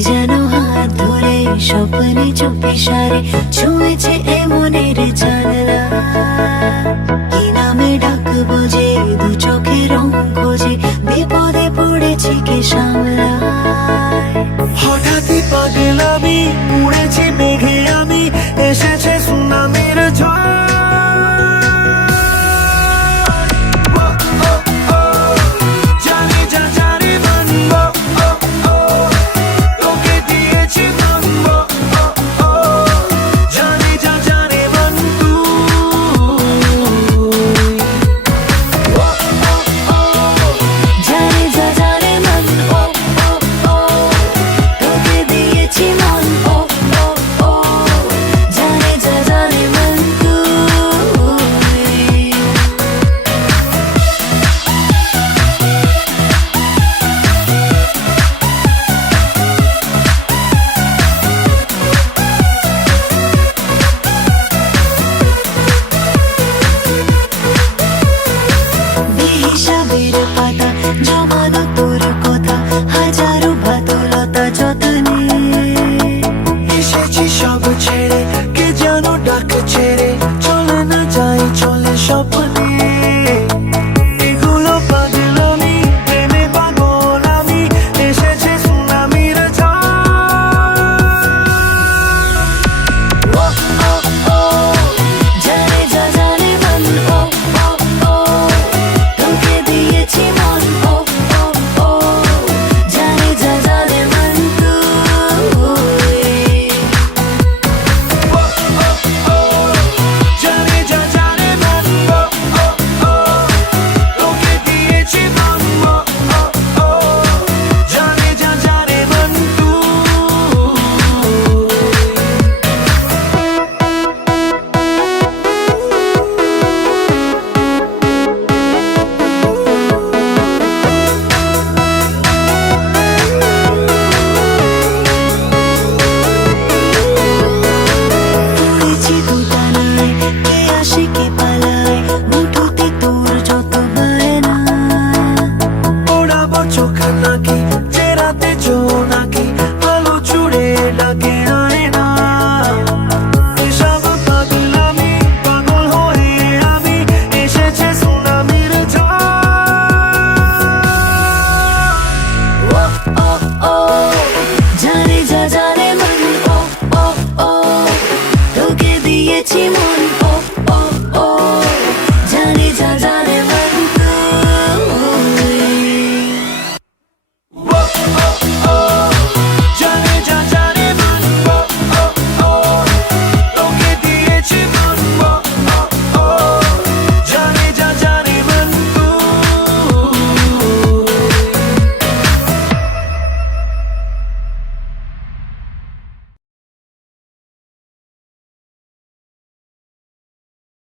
যেন হাত ধরে স্বপ্নে চুপি সারে ছুঁয়েছে এ মনের জানলা। কি নামে ডাকবো যে দু চোখে রং খোঁজে, বিপদে পড়েছি কে সামলায়। হঠাৎই পাগলামি উড়েছি মেঘে আমি, এসেছে সুনামির ঝড়। জমানো তোর কথা হাজারো বাদলতা যতনে, এসেছি সব ছেড়ে কে যেন ডাক ছেড়ে, চলে না যাই চলে স্বপ্নে। এগুলো পাগলামি প্রেমে পাগল আমি, এসেছে সুনামির ঝড়। জানে যা জানে মন, ও ও ও তোকে দিয়েছি মন, ও ও ও জানে যা জানে মন তুই। জানে যা জানে মন, তোকে দিয়েছি মন, জানে যা জানে মন তুই। পড়েছি দুটানায়, কে আসে কে পালায়, মুঠোতে তোর যত বায়না। ওড়াবো চোখ নাকি চেরাতে জোনাকি, আলো ছুড়ে ডাকে আয়।